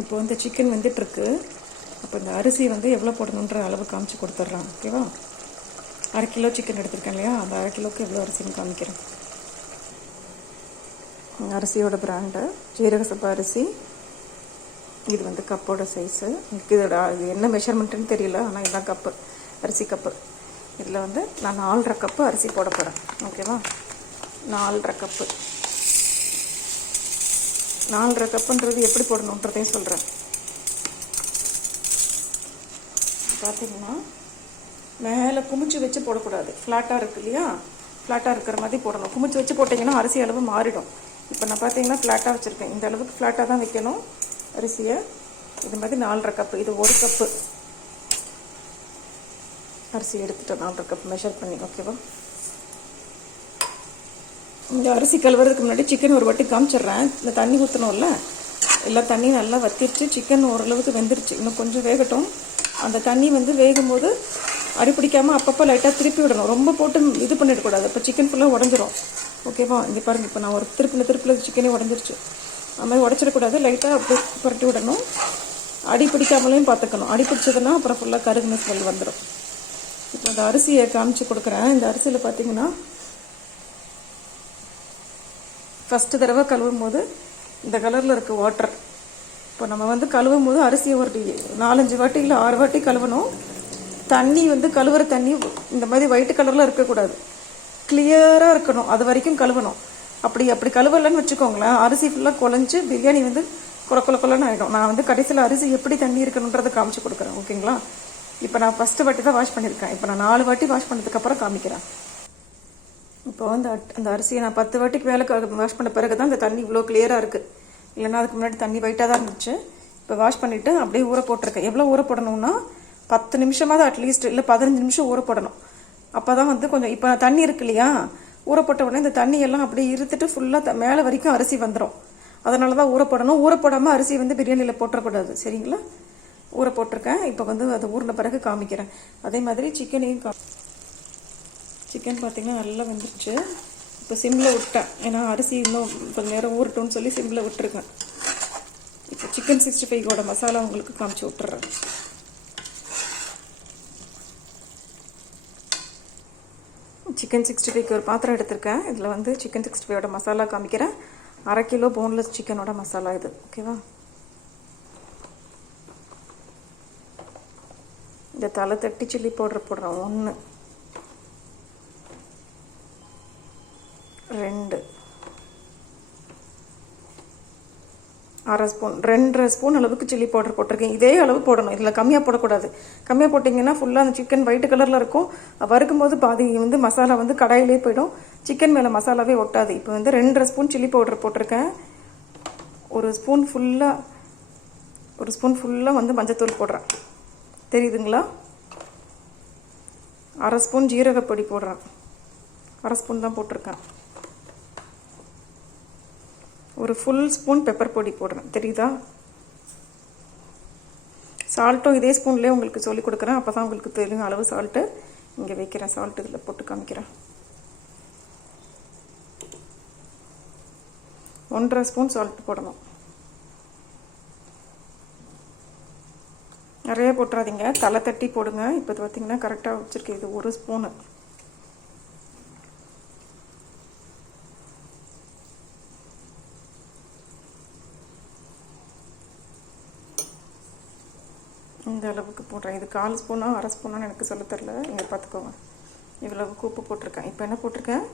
இப்போ வந்து சிக்கன் வெந்துட்டுருக்கு. அப்போ இந்த அரிசி வந்து எவ்வளோ போடணுன்ற அளவு காமிச்சு கொடுத்துட்றான். ஓகேவா? 1/2 கிலோ சிக்கன் எடுத்திருக்கேன் இல்லையா, அந்த 1/2 கிலோவுக்கு எவ்வளோ அரிசின்னு காமிக்கிறேன். அரிசியோட பிராண்டு ஜீரக சம்பா அரிசி. இது வந்து கப்போட சைஸு. இதோட இது என்ன மெஷர்மெண்ட்டுன்னு தெரியல, ஆனால் இதுதான் கப்பு, அரிசி கப்பு. இதில் வந்து நான் 4.5 கப்பு அரிசி போட போகிறேன். ஓகேவா? 4.5 கப்பு. 4.5 கப்புன்றது எப்படி போடணுன்றதையும் சொல்கிறேன். பார்த்தீங்கன்னா மேலே குமிச்சு வச்சு போடக்கூடாது. ஃப்ளாட்டாக இருக்கு இல்லையா, ஃப்ளாட்டாக இருக்கிற மாதிரி போடணும். குமிச்சு வச்சு போட்டிங்கன்னா அரிசி அளவு மாறிடும். இப்போ நான் பார்த்தீங்கன்னா ஃப்ளாட்டாக வச்சுருக்கேன். இந்த அளவுக்கு ஃப்ளாட்டாக தான் வைக்கணும் அரிசியை. இது மாதிரி 4.5 கப்பு. இது 1 கப்பு அரிசி எடுத்துட்டேன், 4.5 கப் மெஷர் பண்ணி. ஓகேவா? இந்த அரிசி கழுவுறதுக்கு முன்னாடி சிக்கன் ஒரு வாட்டி காமிச்சிட்றேன். இந்த தண்ணி ஊற்றணும்ல, எல்லா தண்ணி நல்லா வத்திருச்சு. சிக்கன் ஓரளவுக்கு வெந்துருச்சு, இன்னும் கொஞ்சம் வேகட்டும். அந்த தண்ணி வந்து வேகும்போது அடிப்பிடிக்காமல் அப்பப்போ லைட்டாக திருப்பி விடணும். ரொம்ப போட்டு இது பண்ணிடக்கூடாது, இப்போ சிக்கன் ஃபுல்லாக உடஞ்சிரும். ஓகேவா? இங்கே பாருங்கள், இப்போ நான் ஒரு திருப்பில் சிக்கனே உடஞ்சிருச்சு. அது மாதிரி உடச்சிடக்கூடாது, லைட்டாக அப்படி புரட்டி விடணும். அடி பிடிக்காமலையும் பார்த்துக்கணும். அடி பிடிச்சதுன்னா அப்புறம் ஃபுல்லாக கருகுன ஸ்மெல் வந்துடும். இப்போ அந்த அரிசியை காமிச்சு கொடுக்குறேன். இந்த அரிசியில் பார்த்தீங்கன்னா ஃபஸ்ட்டு தடவை கழுவும் போது இந்த கலரில் இருக்க வாட்டர். இப்போ நம்ம வந்து கழுவும் போது அரிசியை ஒரு 4-5 வாட்டி இல்லை 6 வாட்டி கழுவணும். தண்ணி வந்து கழுவுற தண்ணி இந்த மாதிரி ஒயிட் கலரில் இருக்கக்கூடாது, கிளியராக இருக்கணும். அது வரைக்கும் கழுவணும். அப்படி கழுவலைன்னு வச்சுக்கோங்களேன், அரிசி ஃபுல்லாக குழஞ்சி பிரியாணி வந்து கொலன்னு ஆகிடும். நான் வந்து கடைசியில் அரிசி எப்படி தண்ணி இருக்கணுன்றதை காமிச்சு கொடுக்குறேன். ஓகேங்களா? இப்போ நான் ஃபஸ்ட்டு வாட்டி தான் வாஷ் பண்ணியிருக்கேன். இப்போ நான் 4 வாட்டி வாஷ் பண்ணதுக்கப்புறம் காமிக்கிறேன். இப்போ வந்து அந்த அரிசியை நான் 10 வாட்டிக்கு மேலே வாஷ் பண்ண பிறகு தான் இந்த தண்ணி இவ்வளோ கிளியராக இருக்குது. இல்லைன்னா அதுக்கு முன்னாடி தண்ணி ஒயிட்டாக தான் இருந்துச்சு. இப்போ வாஷ் பண்ணிவிட்டு அப்படியே ஊற போட்டிருக்கேன். எவ்வளோ ஊற போடணும்னா 10 நிமிஷமாக தான் அட்லீஸ்ட், இல்லை 15 நிமிஷம் ஊற போடணும். அப்போ தான் வந்து கொஞ்சம், இப்போ தண்ணி இருக்கு இல்லையா, ஊற போட்ட உடனே இந்த தண்ணியெல்லாம் அப்படியே இருத்துட்டு ஃபுல்லாக மேலே வரைக்கும் அரிசி வந்துடும். அதனால தான் ஊற போடணும். ஊற போடாமல் அரிசி வந்து பிரியாணியில் போட்டுறக்கூடாது. சரிங்களா? ஊற போட்டிருக்கேன். இப்போ வந்து அது ஊறின பிறகு காமிக்கிறேன். அதே மாதிரி சிக்கனையும் சிக்கன் பார்த்திங்கன்னா நல்லா வந்துருச்சு. இப்போ சிம்மில் விட்டேன், ஏன்னா அரிசி இன்னும் கொஞ்சம் நேரம் ஊறட்டும்னு சொல்லி சிம்மில் விட்டுருக்கேன். இப்போ சிக்கன் 65ஓட மசாலா உங்களுக்கு காமிச்சு விட்டுறேன். சிக்கன் 65க்கு ஒரு பாத்திரம் எடுத்திருக்கேன். இதில் வந்து சிக்கன் 65ஓட மசாலா காமிக்கிறேன். 1/2 கிலோ போன்லெஸ் சிக்கனோட மசாலா இது. ஓகேவா? இந்த தலை தட்டி சில்லி பவுடர் போடுறோம். 1 2 1/2 ஸ்பூன் 2.5 ஸ்பூன் அளவுக்கு சில்லி பவுடர் போட்டிருக்கேன். இதே அளவு போடணும், இதில் கம்மியாக போடக்கூடாது. கம்மியாக போட்டிங்கன்னா ஃபுல்லாக அந்த சிக்கன் ஒயிட் கலரில் இருக்கும். வறுக்கும் போது பாதி வந்து மசாலா வந்து கடாயிலே போயிடும், சிக்கன் மேலே மசாலாவே ஒட்டாது. இப்போ வந்து 2.5 ஸ்பூன் சில்லி பவுடர் போட்டிருக்கேன். ஒரு ஸ்பூன் ஃபுல்லாக வந்து மஞ்சத்தூள் போடுறேன். தெரியுதுங்களா? 1/2 ஸ்பூன் ஜீரகப்பொடி போடுறேன். 1/2 ஸ்பூன் தான் போட்டிருக்கேன். ஒரு ஃபுல் ஸ்பூன் பெப்பர் பொடி போடுறேன். தெரியுதா? சால்ட்டும் இதே ஸ்பூன்லேயே உங்களுக்கு சொல்லிக் கொடுக்குறேன், அப்போ தான் உங்களுக்கு தெரியும் அளவு. சால்ட்டு இங்கே வைக்கிறேன், சால்ட்டு இதில் போட்டு காமிக்கிறேன். 1.5 ஸ்பூன் சால்ட் போடணும். நிறைய போட்டுறாதீங்க, தலை தட்டி போடுங்க. இப்போ பார்த்தீங்கன்னா கரெக்டாக வச்சுருக்கேன். இது 1 ஸ்பூனு. இந்த அளவுக்கு போடுறேன். இது 1/4 ஸ்பூனா 1/2 ஸ்பூனான்னு எனக்கு சொல்ல தெரில, இங்கே பார்த்துக்கோங்க. இவ்வளவுக்கு உப்பு போட்டிருக்கேன். இப்போ என்ன போட்டிருக்கேன்?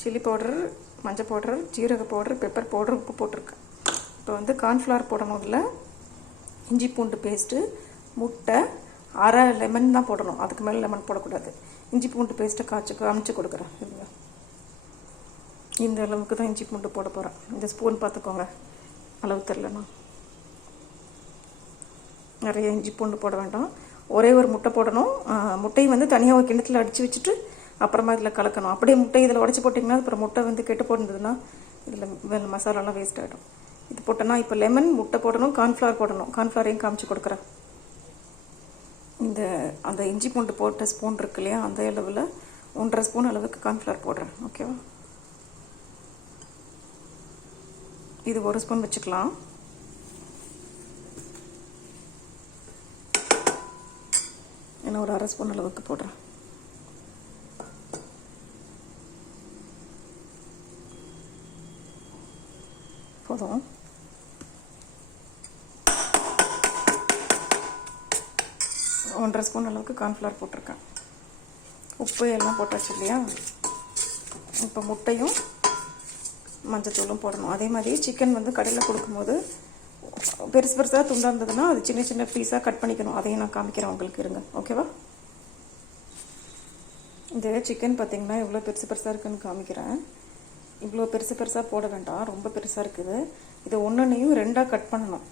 சில்லி பவுடர், மஞ்சள் பவுடர், ஜீரக பவுடர், பெப்பர் பவுடர், உப்பு போட்டிருக்கேன். இப்போ வந்து கார்ன்ஃப்ளவர் போடணும். இதில் இஞ்சி பூண்டு பேஸ்ட்டு, முட்டை, 1/2 லெமன் தான் போடணும், அதுக்கு மேலே லெமன் போடக்கூடாது. இஞ்சி பூண்டு பேஸ்ட்டை காமிச்சு கொடுக்குறேன். இந்த அளவுக்கு தான் இஞ்சி பூண்டு போட போகிறேன். இந்த ஸ்பூன் பார்த்துக்கோங்க, அளவு தெரிலண்ணா. நிறைய இஞ்சி பூண்டு போட வேண்டாம். ஒரே ஒரு முட்டை போடணும். முட்டையை வந்து தனியாக ஒரு கிணத்துல அடித்து வச்சுட்டு அப்புறமா இதில் கலக்கணும். அப்படியே முட்டை இதில் உடச்சி போட்டிங்கன்னா அப்புறம் முட்டை வந்து கெட்டு போயிருந்ததுன்னா இதில் மசாலாலாம் வேஸ்ட் ஆகிடும். இது போட்டோன்னா இப்போ லெமன், முட்டை போடணும், கார்ன்ஃப்ளவர் போடணும். கார்ன்ஃப்ளவரையும் காமிச்சு கொடுக்குறேன். அந்த இஞ்சி பூண்டு போட்ட ஸ்பூன் இருக்கு இல்லையா, அந்த அளவில் 1.5 ஸ்பூன் அளவுக்கு கார்ன்ஃப்ளவர் போடுறேன். ஓகேவா? இது 1 ஸ்பூன் வச்சுக்கலாம். சிக்கனை ஒரு 1/2 ஸ்பூன் அளவுக்கு போடுறேன். போதும். ஒன்றரை ஸ்பூன் அளவுக்கு கார்ன்ஃப்ளவர் போட்டிருக்கேன். உப்பு எல்லாம் போட்டாச்சு இல்லையா? இப்போ முட்டையும் மஞ்சத்தூளும் போடணும். அதே மாதிரி சிக்கன் வந்து கடையில் கொடுக்கும்போது பெருசு பெருசாக துண்டாக இருந்ததுன்னா அது சின்ன சின்ன பீஸாக கட் பண்ணிக்கணும். அதையும் நான் காமிக்கிறேன் உங்களுக்கு, இருங்க. ஓகேவா? இந்த சிக்கன் பார்த்திங்கன்னா எவ்வளோ பெருசு பெருசாக இருக்குதுன்னு காமிக்கிறேன். இவ்வளோ பெருசு பெருசாக போட வேண்டாம், ரொம்ப பெருசாக இருக்குது. இதை ஒன்றையும் 2ஆக கட் பண்ணணும்.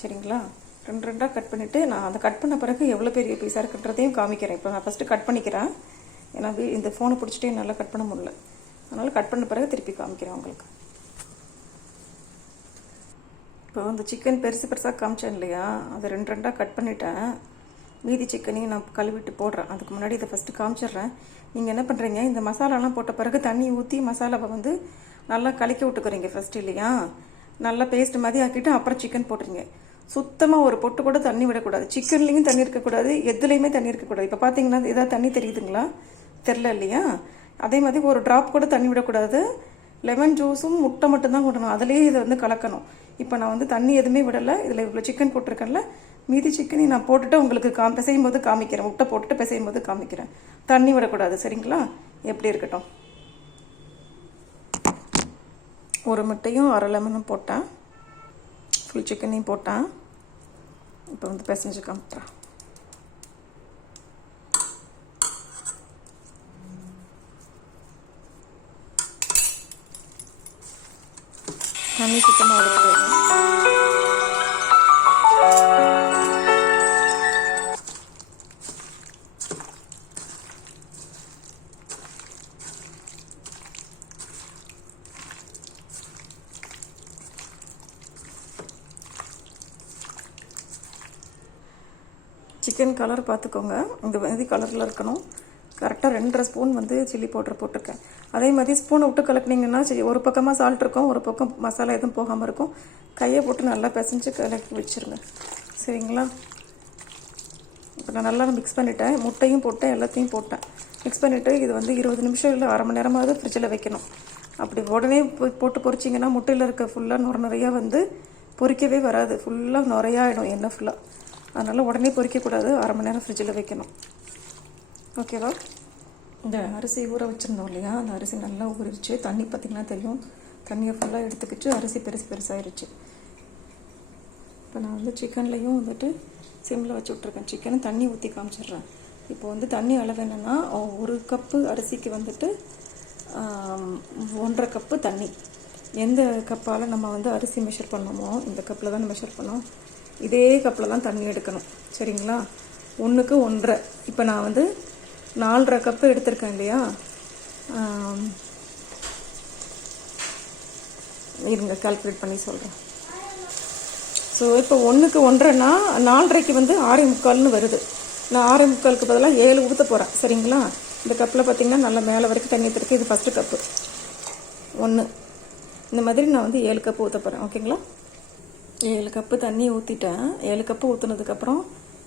சரிங்களா? 2 கட் பண்ணிவிட்டு நான் அதை கட் பண்ண பிறகு எவ்வளோ பெரிய பீஸாக இருக்குன்றதையும் காமிக்கிறேன். இப்போ நான் ஃபஸ்ட்டு கட் பண்ணிக்கிறேன். ஏன்னா இந்த ஃபோனை பிடிச்சிட்டே என்னால் கட் பண்ண முடியல. அதனால் கட் பண்ண பிறகு திருப்பி காமிக்கிறேன் உங்களுக்கு. இப்போ இந்த சிக்கன் பெருசு பெருசாக காமிச்சேன் இல்லையா? அதை 2 கட் பண்ணிட்டேன். மீதி சிக்கனையும் நான் கழுவிட்டு போடுறேன். அதுக்கு முன்னாடி இதை ஃபஸ்ட்டு காமிச்சிடுறேன். நீங்கள் என்ன பண்ணுறீங்க, இந்த மசாலாலாம் போட்ட பிறகு தண்ணி ஊற்றி மசாலாவை வந்து நல்லா கலக்கி விட்டுக்கிறீங்க ஃபஸ்ட்டு இல்லையா? நல்லா பேஸ்ட் மாதிரி ஆக்கிட்டு அப்புறம் சிக்கன் போட்டுருங்க. சுத்தமாக ஒரு பொட்டு கூட தண்ணி விடக்கூடாது. சிக்கன்லேயும் தண்ணி இருக்கக்கூடாது, எதுலேயுமே தண்ணி இருக்கக்கூடாது. இப்போ பார்த்தீங்கன்னா ஏதாவது தண்ணி தெரியுதுங்களா? தெரில இல்லையா? அதே மாதிரி ஒரு ட்ராப் கூட தண்ணி விடக்கூடாது. லெமன் ஜூஸும் முட்டை மட்டும்தான் விடணும். அதிலேயே இதை வந்து கலக்கணும். இப்போ நான் வந்து தண்ணி எதுவுமே விடலை. இதில் இவ்வளோ சிக்கன் போட்டிருக்கேன்ல, மீதி சிக்கனையும் நான் போட்டுட்டு உங்களுக்கு பிசையும் போது காமிக்கிறேன். முட்டை போட்டுட்டு பிசையும் போது காமிக்கிறேன். தண்ணி விடக்கூடாது. சரிங்களா? எப்படி இருக்கட்டும். ஒரு முட்டையும் 1/2 லெமனும் போட்டேன். ஃபுல் சிக்கனையும் போட்டேன். இப்போ வந்து பிசைஞ்சு காமிக்கிறேன். தண்ணி சுத்தமாக விடக்கூடாது. சிக்கன் கலர் பார்த்துக்கோங்க. இந்த மாதிரி கலரில் இருக்கணும். கரெக்டாக 2.5 ஸ்பூன் வந்து சில்லி பவுடர் போட்டிருக்கேன். அதே மாதிரி ஸ்பூனை விட்டு கலக்குனீங்கன்னா சரி, ஒரு பக்கமாக சால்ட் இருக்கும், ஒரு பக்கம் மசாலா எதுவும் போகாமல் இருக்கும். கையை போட்டு நல்லா பிசைஞ்சு கலக்கி வச்சுருங்க. சரிங்களா? இப்போ நான் நல்லா மிக்ஸ் பண்ணிட்டேன். முட்டையும் போட்டேன், எல்லாத்தையும் போட்டேன். மிக்ஸ் பண்ணிவிட்டு இது வந்து 20 நிமிஷம் இல்லை 1/2 மணி நேரமாவது ஃப்ரிட்ஜில் வைக்கணும். அப்படி உடனே போட்டு பொரிச்சிங்கன்னா முட்டையில் இருக்க ஃபுல்லாக நிறையா வந்து பொரிக்கவே வராது. ஃபுல்லாக நுரையாயிடும் எண்ணெய் ஃபுல்லாக. அதனால் உடனே பொரிக்கக்கூடாது. 1/2 மணி நேரம் ஃப்ரிட்ஜில் வைக்கணும். ஓகேவா? இந்த அரிசி ஊற வச்சுருந்தோம் இல்லையா? அந்த அரிசி நல்லா ஊறிடுச்சு. தண்ணி பார்த்திங்கன்னா தெரியும். தண்ணியை ஃபுல்லாக எடுத்துக்கிச்சு. அரிசி பெருசாகிடுச்சு. இப்போ நான் வந்து சிக்கன்லேயும் வந்துட்டு சிம்மில் வச்சு விட்ருக்கேன். சிக்கனை தண்ணி ஊற்றி காமிச்சிடுறேன். இப்போ வந்து தண்ணி அளவு என்னென்னா 1 கப்பு அரிசிக்கு வந்துட்டு 1.5 கப்பு தண்ணி. எந்த கப்பால் நம்ம வந்து அரிசி மெஷர் பண்ணோமோ இந்த கப்பில் தான் மெஷர் பண்ணோம். இதே கப்பில் தான் தண்ணி எடுக்கணும். சரிங்களா? 1க்கு 1.5. இப்போ நான் வந்து 4.5 கப்பு எடுத்திருக்கேன் இல்லையா? இருங்க கால்குலேட் பண்ணி சொல்கிறேன். ஸோ இப்போ 1க்கு 1.5னா 4.5க்கு வந்து 6.75 வருது. நான் 6.75க்கு பதிலாக 7 ஊற்ற போகிறேன். சரிங்களா? இந்த கப்பில் பார்த்திங்கன்னா நல்லா மேலே வரைக்கும் தண்ணி ஊற்றிருக்கு. இது ஃபஸ்ட்டு கப்பு 1. இந்த மாதிரி நான் வந்து 7 கப்பு ஊற்ற போகிறேன். ஓகேங்களா? 7 கப்பு தண்ணி ஊற்றிட்டேன். 7 கப்பு ஊற்றுனதுக்கப்புறம்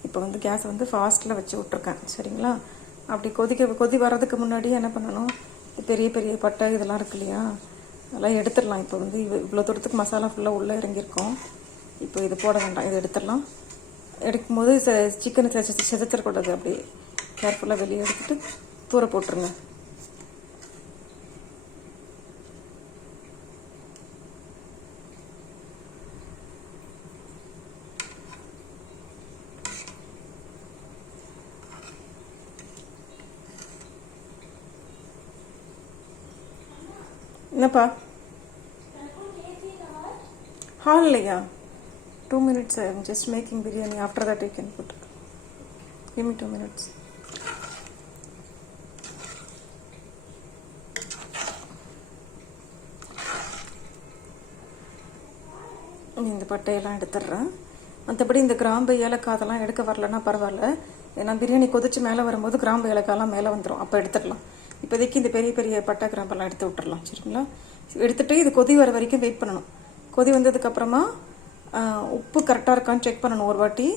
இப்போ வந்து கேஸை வந்து ஃபாஸ்ட்டில் வச்சு விட்ருக்கேன். சரிங்களா? அப்படி கொதி வர்றதுக்கு முன்னாடி என்ன பண்ணணும், பெரிய பெரிய பட்டை இதெல்லாம் இருக்கு இல்லையா, அதெல்லாம் எடுத்துடலாம். இப்போ வந்து இவ்வளோ தூரத்துக்கு மசாலா ஃபுல்லாக உள்ளே இறங்கியிருக்கோம். இப்போ இது போட வேண்டாம், இது எடுத்துடலாம். எடுக்கும்போது சிக்கனை செதச்சிடக்கூடாது. அப்படி கேர்ஃபுல்லாக வெளியே எடுத்துகிட்டு தூர போட்டுருங்க. என்னப்பா ஹால் இல்லையா? 2 minutes. I am just making biryani. After that you can put. Give me 2 minutes. இந்த பட்டையெல்லாம் எடுத்துடுறேன். மற்றபடி இந்த கிராம்பு ஏலக்காய் அதெல்லாம் எடுக்க வரலன்னா பரவாயில்ல. ஏன்னா பிரியாணி கொதிச்சு மேலே வரும்போது கிராம்பு ஏலக்காயெல்லாம் மேலே வந்துடும். அப்போ எடுத்துடலாம். இப்போதைக்கு இந்த பெரிய பெரிய பட்டை கிராம்பெல்லாம் எடுத்து விட்டுறலாம். சரிங்களா? எடுத்துகிட்டு இது கொதி வர வரைக்கும் வெயிட் பண்ணணும். கொதி வந்ததுக்கப்புறமா உப்பு கரெக்டாக இருக்கான்னு செக் பண்ணணும். ஒரு வாட்டி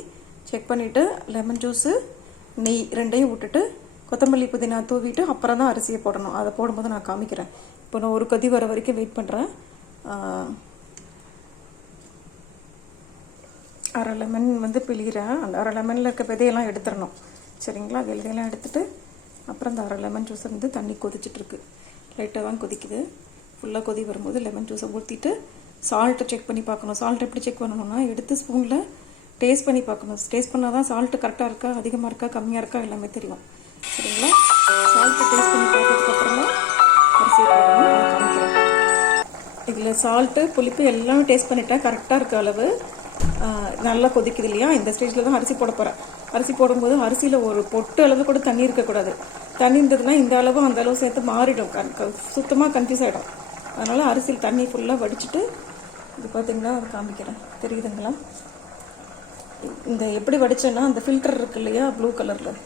செக் பண்ணிவிட்டு லெமன் ஜூஸு நெய் ரெண்டையும் விட்டுட்டு கொத்தமல்லி புதினா தூவிட்டு அப்புறம் தான் அரிசியை போடணும். அதை போடும்போது நான் காமிக்கிறேன். இப்போ நான் ஒரு கொதி வர வரைக்கும் வெயிட் பண்ணுறேன். அரை லெமன் வந்து பிழிகிறேன். அந்த அரை லெமனில் இருக்க விதையெல்லாம் எடுத்துடணும். சரிங்களா? விதையெல்லாம் எடுத்துகிட்டு அப்புறம் அந்த அரை லெமன் ஜூஸை வந்து தண்ணி கொதிச்சிட்ருக்கு. லைட்டாக தான் கொதிக்குது. ஃபுல்லாக கொதி வரும்போது லெமன் ஜூஸை ஊற்றிட்டு சால்ட்டை செக் பண்ணி பார்க்கணும். சால்ட் எப்படி செக் பண்ணணும்னா எடுத்து ஸ்பூனில் டேஸ்ட் பண்ணி பார்க்கணும். டேஸ்ட் பண்ணால் தான் சால்ட்டு கரெக்டாக இருக்கா, அதிகமாக இருக்கா, கம்மியாக இருக்கா எல்லாமே தெரியும். சரிங்களா? சால்ட்டு டேஸ்ட் பண்ணி பார்த்ததுக்கப்புறமா அரிசியை போடணும். அதை காமிக்கிறேன். இதில் சால்ட்டு புளிப்பு எல்லாமே டேஸ்ட் பண்ணிட்டேன். கரெக்டாக இருக்க அளவு நல்லா கொதிக்குது இல்லையா? இந்த ஸ்டேஜில் தான் அரிசி போட போகிறேன். அரிசி போடும்போது அரிசியில் ஒரு பொட்டு அளவு கூட தண்ணி இருக்கக்கூடாது. தண்ணி இருந்ததுன்னா இந்த அளவு அந்த அளவு சேர்த்து மாறிடும், சுத்தமாக கன்ஃபியூஸ் ஆகிடும். அதனால் அரிசியில் தண்ணி ஃபுல்லாக வடிச்சிட்டு இது பார்த்தீங்கன்னா அதை காமிக்கிறேன். தெரியுதுங்களா? இந்த எப்படி வடித்தேன்னா அந்த ஃபில்டர் இருக்கு இல்லையா ப்ளூ கலரில்,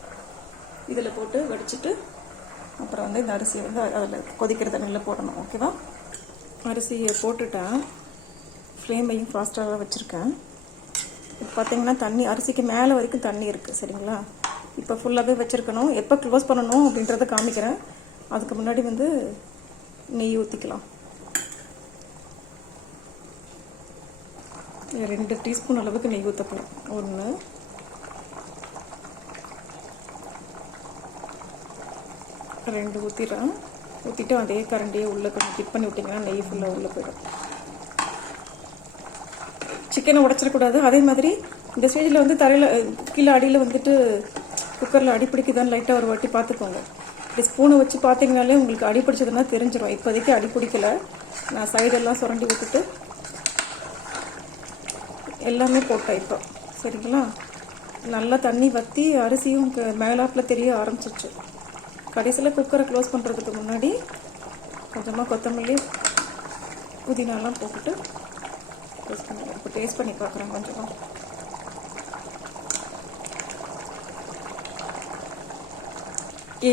இதில் போட்டு வடிச்சிட்டு அப்புறம் வந்து இந்த அரிசியை வந்து அதில் கொதிக்கிற தண்ணியில் போடணும். ஓகேவா? அரிசியை போட்டுட்டேன். ஃப்ளேமையும் ஃபாஸ்ட்டாக வச்சுருக்கேன். இப்போ பார்த்தீங்கன்னா தண்ணி அரிசிக்கு மேலே வரைக்கும் தண்ணி இருக்குது. சரிங்களா? இப்போ ஃபுல்லாகவே வச்சுருக்கணும். எப்போ க்ளோஸ் பண்ணணும் அப்படின்றத காமிக்கிறேன். அதுக்கு முன்னாடி வந்து நெய் ஊற்றிக்கலாம். 2 டீஸ்பூன் அளவுக்கு நெய் ஊற்ற போகிறோம். 1 2 ஊற்றிடுறேன். ஊற்றிட்டு அதே கரண்டியை உள்ளே கொஞ்சம் டிப் பண்ணி விட்டிங்கன்னா நெய் ஃபுல்லாக உள்ளே போயிடும். சிக்கனை உடச்சிடக்கூடாது. அதே மாதிரி இந்த ஸ்டேஜில் வந்து தரையில் கீழே அடியில் வந்துட்டு குக்கரில் அடிப்பிடிக்குதான்னு லைட்டாக ஒரு வாட்டி பார்த்துக்கோங்க. இப்படி ஸ்பூனை வச்சு பார்த்தீங்கனாலே உங்களுக்கு அடிப்பிடிச்சதுன்னா தெரிஞ்சிடும். இப்போதைக்கு அடிப்பிடிக்கலை. நான் சைடெல்லாம் சுரண்டி விட்டுட்டு எல்லாமே போட்டேன் இப்போ. சரிங்களா? நல்லா தண்ணி வற்றி அரிசியும் மேலாப்பில் தெரிய ஆரம்பிச்சிச்சு. கடைசியில் குக்கரை க்ளோஸ் பண்ணுறதுக்கு முன்னாடி கொஞ்சமாக கொத்தமல்லி புதினாலாம் போட்டுட்டு க்ளோஸ் பண்ணி இப்போ டேஸ்ட் பண்ணி பார்க்குறேன். கொஞ்சமாக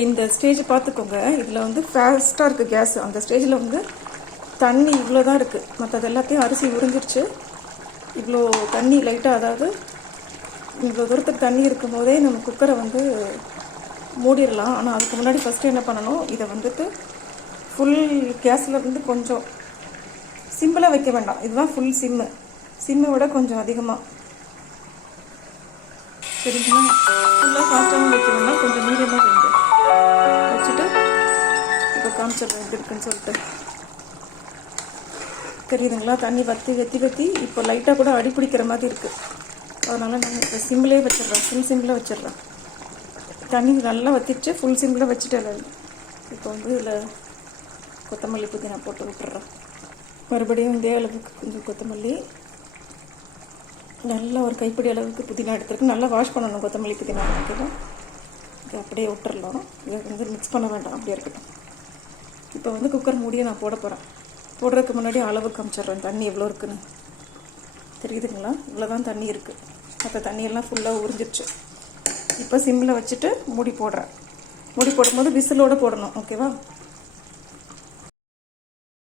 இந்த ஸ்டேஜ் பார்த்துக்கோங்க. இதில் வந்து ஃபாஸ்ட்டாக இருக்குது கேஸ். அந்த ஸ்டேஜில் வந்து தண்ணி இவ்வளோ தான் இருக்குது. மற்றது எல்லாத்தையும் அரிசி உறிஞ்சிருச்சு. இவ்வளோ தண்ணி லைட்டாக, அதாவது இவ்வளோ தூரத்துக்கு தண்ணி இருக்கும் போதே நம்ம குக்கரை வந்து மூடிடலாம். ஆனால் அதுக்கு முன்னாடி ஃபஸ்ட்டு என்ன பண்ணணும், இதை வந்துட்டு ஃபுல் கேஸில் இருந்து கொஞ்சம் சிம்பிளாக வைக்க வேண்டாம். இதுதான் ஃபுல் சிம்மை விட கொஞ்சம் அதிகமாக. சரிங்களா? ஃபுல்லாக ஃபாஸ்ட்டாகவும் வைக்க வேண்டாம், கொஞ்சம் மீடியமாக வைங்க. வச்சுட்டு இப்போ காமிச்சிடுறேன் எப்படி இருக்குன்னு சொல்லிட்டு. தெரியுதுங்களா? தண்ணி வற்றி இப்போ லைட்டாக கூட அடி பிடிக்கிற மாதிரி இருக்குது. அதனால் நான் இப்போ சிம்மிலே வச்சிடுறேன். ஃபுல் சிம்மில் வச்சிடுறேன். தண்ணி நல்லா வற்றிச்சு. ஃபுல் சிம்மில் வச்சுட்டேன். இப்போ வந்து இதில் கொத்தமல்லி புதினா போட்டு விட்டுறேன். மறுபடியும் இதே அளவுக்கு கொஞ்சம் கொத்தமல்லி, நல்லா ஒரு கைப்பிடி அளவுக்கு புதினா எடுத்துருக்கு. நல்லா வாஷ் பண்ணணும் கொத்தமல்லி புதினா. ஓகேவா? இது அப்படியே விட்டுறலாம். இதை வந்து மிக்ஸ் பண்ண வேண்டாம், அப்படியே இருக்கட்டும். இப்போ வந்து குக்கர் மூடியை நான் போட போகிறேன். போடுறதுக்கு முன்னாடி அளவு காமிச்சிட்றேன் தண்ணி எவ்வளோ இருக்குன்னு. தெரியுதுங்களா? இவ்வளோ தான் தண்ணி இருக்குது. மற்ற தண்ணியெல்லாம் ஃபுல்லாக உறிஞ்சிருச்சு. இப்போ சிம்மில் வச்சுட்டு மூடி போடுறேன். மூடி போடும்போது விசிலோடு போடணும். ஓகேவா?